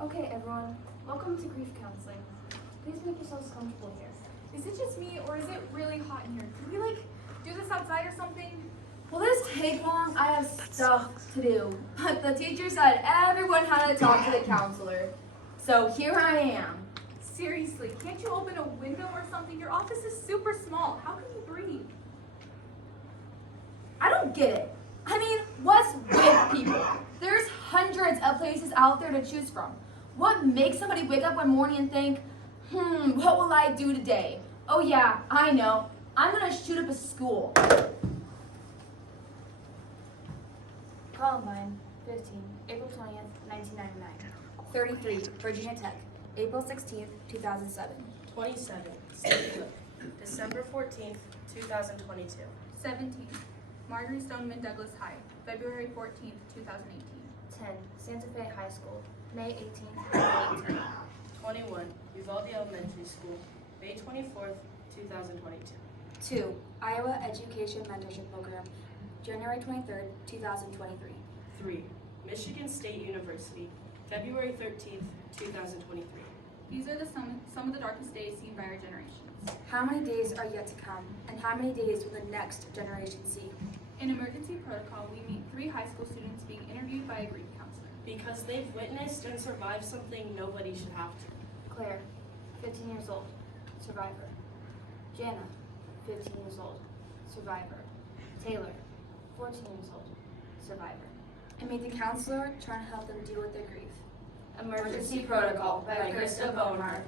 Okay, everyone, welcome to grief counseling. Please make yourselves comfortable here. Is it just me, or is it really hot in here? Could we, do this outside or something? Will this take long? I have stuff to do. But the teacher said everyone had to talk to the counselor. So here I am. Seriously, can't you open a window or something? Your office is super small. How can you breathe? I don't get it. I mean, what's with people? There's hundreds of places out there to choose from. What makes somebody wake up one morning and think, what will I do today? Oh yeah, I know. I'm gonna shoot up a school. Columbine, 15, April 20th, 1999. 33, Virginia Tech, April 16th, 2007. 27, St. Louis, December 14th, 2022. 17. Marjorie Stoneman Douglas High, February 14th, 2018. 10, Santa Fe High School, May 18th, 2018. 21, Uvalde Elementary School, May 24th, 2022. 2, Iowa Education Mentorship Program, January 23rd, 2023. 3, Michigan State University, February 13th, 2023. These are some of the darkest days seen by our generations. How many days are yet to come, and how many days will the next generation see? In emergency protocol, we meet 3 high school students being interviewed by a grief counselor. Because they've witnessed and survived something nobody should have to. Claire, 15 years old, survivor. Jana, 15 years old, survivor. Taylor, 14 years old, survivor. And meet the counselor trying to help them deal with their grief. Emergency Protocol by Krista Bonemar.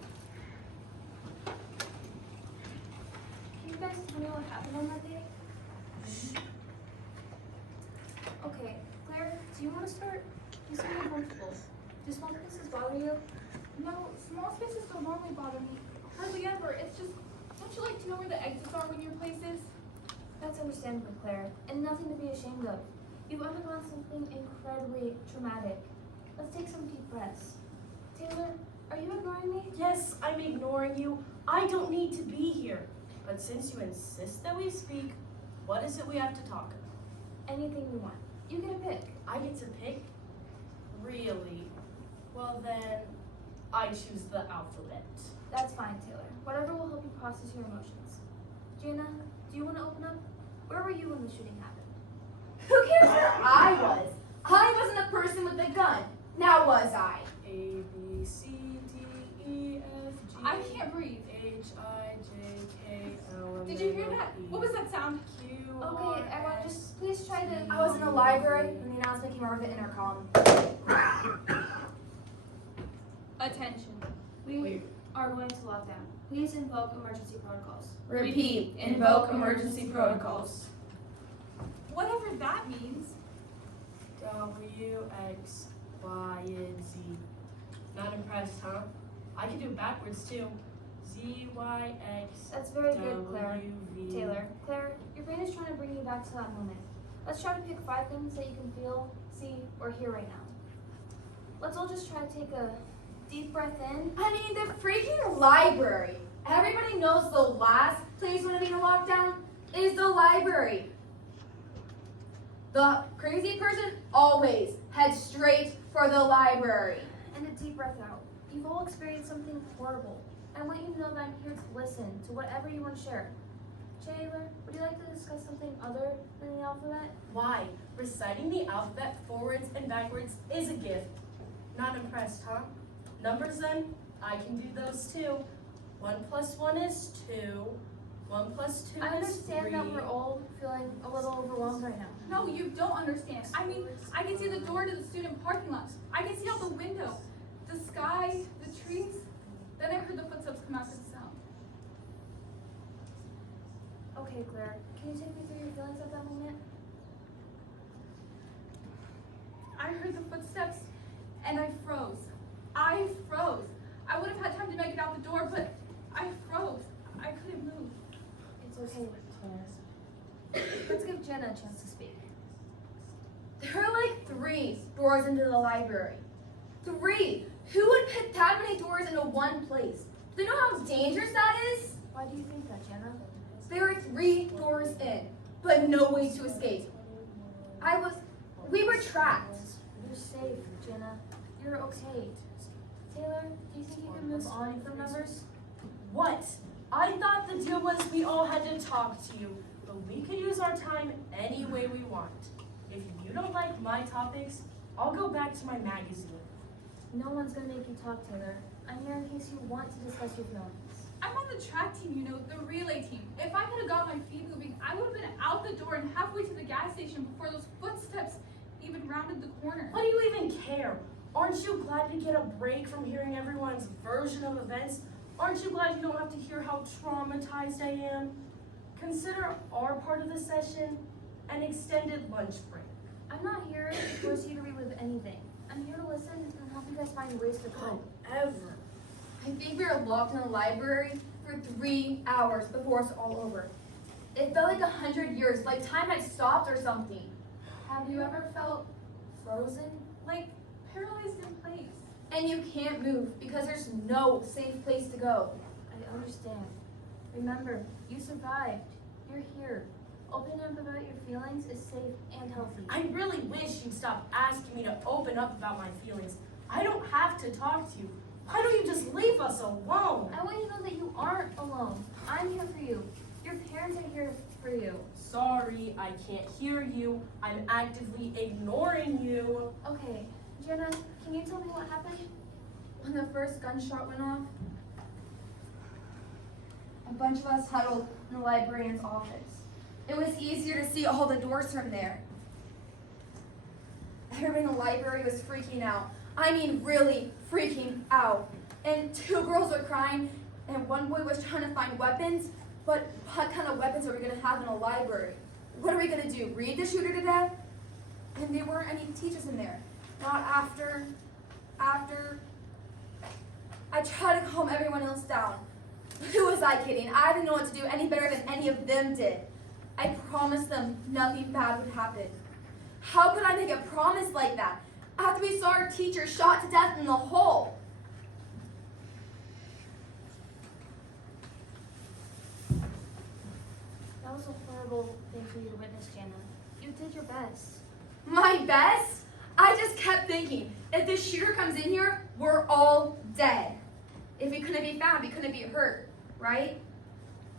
Can you guys tell me what happened on that day? Okay, Claire, do you want to start? You seem uncomfortable. Do small places bother you? No, small spaces don't normally bother me. Hardly ever. It's just, don't you like to know where the exits are when your place is? That's understandable, Claire, and nothing to be ashamed of. You've undergone something incredibly traumatic. Let's take some deep breaths. Taylor, are you ignoring me? Yes, I'm ignoring you. I don't need to be here. But since you insist that we speak, what is it we have to talk about? Anything you want. You get a pick. I get to pick? Really? Well then, I choose the alphabet. That's fine, Taylor. Whatever will help you process your emotions. Jana, do you want to open up? Where were you when the shooting happened? Who cares where I was? I wasn't the person with the gun. Now was I? A, B, C, D, E, F, G, I can't breathe. H, I, J, K, L, M, Did you hear N, O, that? P, What was that sound? Q, Okay, R, everyone, S, just please try to. I was in the library when the announcement came over the intercom. Attention. We are going to lock down. Please invoke emergency protocols. Repeat, invoke emergency protocols. Whatever that means. W, X, Y, and Z. Not impressed, huh? I can do it backwards too. Z, Y, X, That's very good, Claire. W, V. Taylor. Claire, your brain is trying to bring you back to that moment. Let's try to pick 5 things that you can feel, see, or hear right now. Let's all just try to take a deep breath in. I mean, the freaking library. Everybody knows the last place when being locked down is the library. The crazy person always heads straight for the library. And a deep breath out. You've all experienced something horrible. I want you to know that I'm here to listen to whatever you want to share. Taylor, would you like to discuss something other than the alphabet? Why? Reciting the alphabet forwards and backwards is a gift. Not impressed, huh? Numbers then? I can do those too. 1 plus 1 is 2. 1 plus 2 I is understand 3. that we're all feeling a little overwhelmed right now. No, you don't understand. I mean, I can see the door to the student parking lot. I can see out the window, the sky, the trees. Then I heard the footsteps come after the sound. Okay, Claire, can you take me through your feelings at that moment? I heard the footsteps and I froze. I froze. I would have had time to make it out the door, but I froze. I couldn't move. It's okay. Let's give Jenna a chance to speak. There are like 3 doors into the library. 3! Who would put that many doors into one place? Do they know how dangerous that is? Why do you think that, Jenna? There are 3 doors in, but no way to escape. We were trapped. You're safe, Jenna. You're okay. Taylor, do you think you can move on from numbers? What? I thought the deal was we all had to talk to you, but we could use our time any way we want. If you don't like my topics, I'll go back to my magazine. No one's gonna make you talk, Taylor. I'm here in case you want to discuss your feelings. I'm on the track team, you know, the relay team. If I could have got my feet moving, I would have been out the door and halfway to the gas station before those footsteps even rounded the corner. Why do you even care? Aren't you glad to get a break from hearing everyone's version of events? Aren't you glad you don't have to hear how traumatized I am? Consider our part of the session an extended lunch break. I'm not here to force you to relive anything. I'm here to listen and help you guys find ways to cope. Ever. I think we were locked in the library for 3 hours before it's all over. It felt like 100 years, like time had stopped or something. Have you ever felt frozen? Like, paralyzed in place. And you can't move because there's no safe place to go. I understand. Remember, you survived. You're here. Opening up about your feelings is safe and healthy. I really wish you'd stop asking me to open up about my feelings. I don't have to talk to you. Why don't you just leave us alone? I want you to know that you aren't alone. I'm here for you. Your parents are here for you. Sorry, I can't hear you. I'm actively ignoring you. Okay, Jenna, can you tell me what happened? When the first gunshot went off, a bunch of us huddled in the librarian's office. It was easier to see all the doors from there. Everybody in the library was freaking out. I mean, really freaking out. And 2 girls were crying, and one boy was trying to find weapons. But what kind of weapons are we going to have in a library? What are we going to do, read the shooter to death? And there weren't any teachers in there. Not after. I tried to calm everyone else down. Who was I kidding? I didn't know what to do any better than any of them did. I promised them nothing bad would happen. How could I make a promise like that after we saw our teacher shot to death in the hole? That was a horrible thing for you to witness, Jenna. You did your best. My best? I just kept thinking, if this shooter comes in here, we're all dead. If we couldn't be found, we couldn't be hurt, right?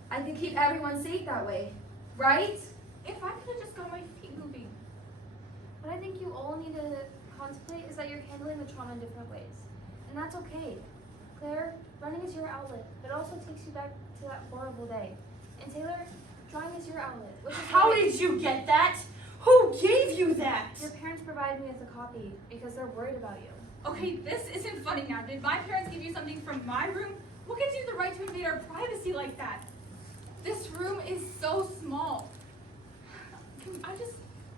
I could keep everyone safe that way, right? If I could have just got my feet moving. What I think you all need to contemplate is that you're handling the trauma in different ways. And that's okay. Claire, running is your outlet, but it also takes you back to that horrible day. And Taylor, drawing is your outlet. Which is How why did you get that? Who gave you that? your parents provided me with a copy because they're worried about you. Okay, this isn't funny now. Did my parents give you something from my room? What gives you the right to invade our privacy like that? This room is so small.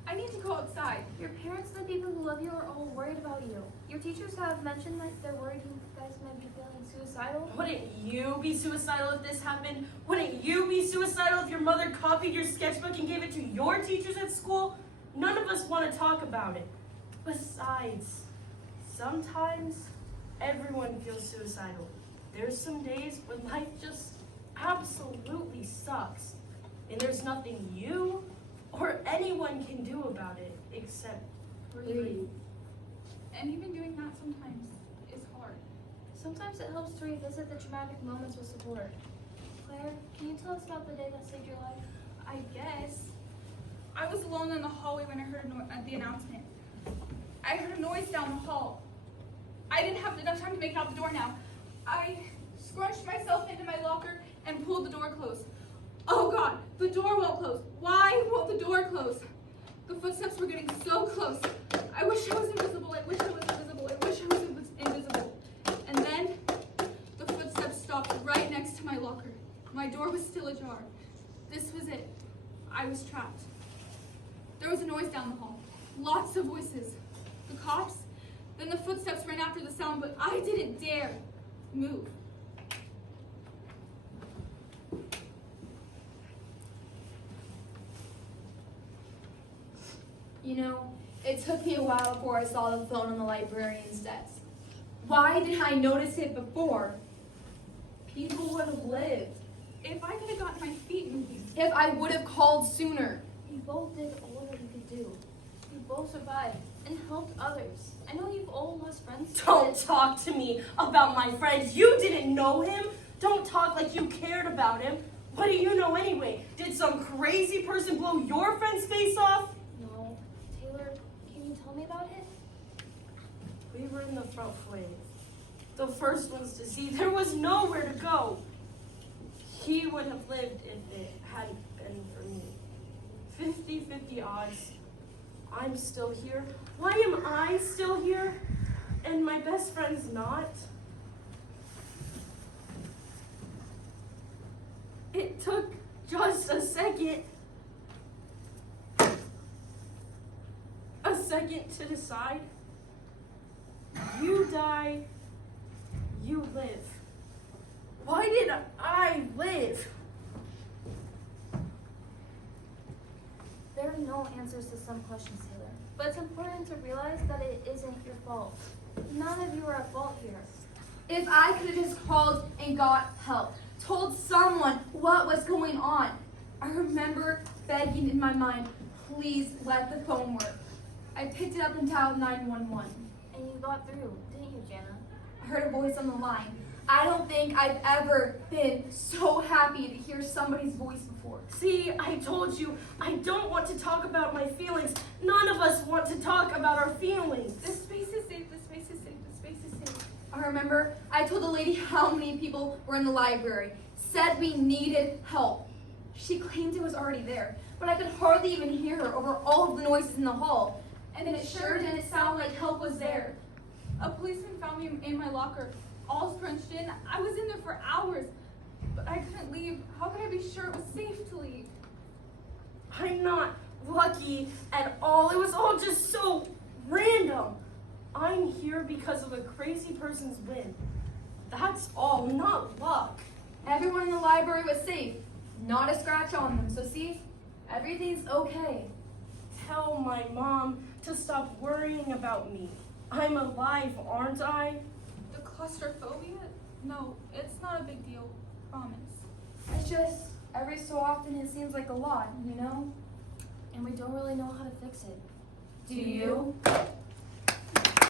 I need to go outside. Your parents and the people who love you are all worried about you. Your teachers have mentioned that they're worried you guys might be feeling suicidal. Wouldn't you be suicidal if this happened? Wouldn't you be suicidal if your mother copied your sketchbook and gave it to your teachers at school? None of us want to talk about it. Besides, sometimes everyone feels suicidal. There's some days when life just absolutely sucks. And there's nothing you or anyone can do about it except breathe. And even doing that sometimes is hard. Sometimes it helps to revisit the traumatic moments with support. Claire, can you tell us about the day that saved your life? I guess. I was alone in the hallway when I heard the announcement. I heard a noise down the hall. I didn't have enough time to make it out the door now. I scrunched myself into my locker and pulled the door closed. Oh God, the door won't close. Why won't the door close? The footsteps were getting so close. I wish I was invisible. I wish I was invisible. I wish I was invisible. And then the footsteps stopped right next to my locker. My door was still ajar. This was it. I was trapped. There was a noise down the hall. Lots of voices. The cops. Then the footsteps ran after the sound, but I didn't dare move. You know, it took me a while before I saw the phone on the librarian's desk. Why didn't I notice it before? People would have lived. If I could have gotten my feet moving. If I would have called sooner. You both did all that you could do. You both survived. and helped others. I know you've all lost friends. Don't talk to me about my friends. You didn't know him. Don't talk like you cared about him. What do you know anyway? Did some crazy person blow your friend's face off? No. Taylor, can you tell me about it? We were in the front wave. The first ones to see. There was nowhere to go. He would have lived if it hadn't been for me. 50-50 odds. I'm still here. Why am I still here? And my best friend's not? It took just a second. A second to decide. You die, you live. Why did I live? There are no answers to some questions, Taylor. But it's important to realize that it isn't your fault. None of you are at fault here. If I could have just called and got help, told someone what was going on. I remember begging in my mind, please let the phone work. I picked it up and dialed 911. And you got through, didn't you, Jana? I heard a voice on the line. I don't think I've ever been so happy to hear somebody's voice before. See, I told you, I don't want to talk about my feelings. None of us want to talk about our feelings. This space is safe, this space is safe, this space is safe. I remember I told the lady how many people were in the library, said we needed help. She claimed it was already there, but I could hardly even hear her over all of the noises in the hall. And then it sure didn't sound like help was there. A policeman found me in my locker, all scrunched in. I was in there for hours, but I couldn't leave. How could I be sure it was safe to leave? I'm not lucky at all. It was all just so random. I'm here because of a crazy person's whim. That's all, not luck. Everyone in the library was safe, not a scratch on them. So see, everything's okay. Tell my mom to stop worrying about me. I'm alive, aren't I? The claustrophobia? No, it's not a big deal. Promise. It's just, every so often it seems like a lot, you know? And we don't really know how to fix it. Do you?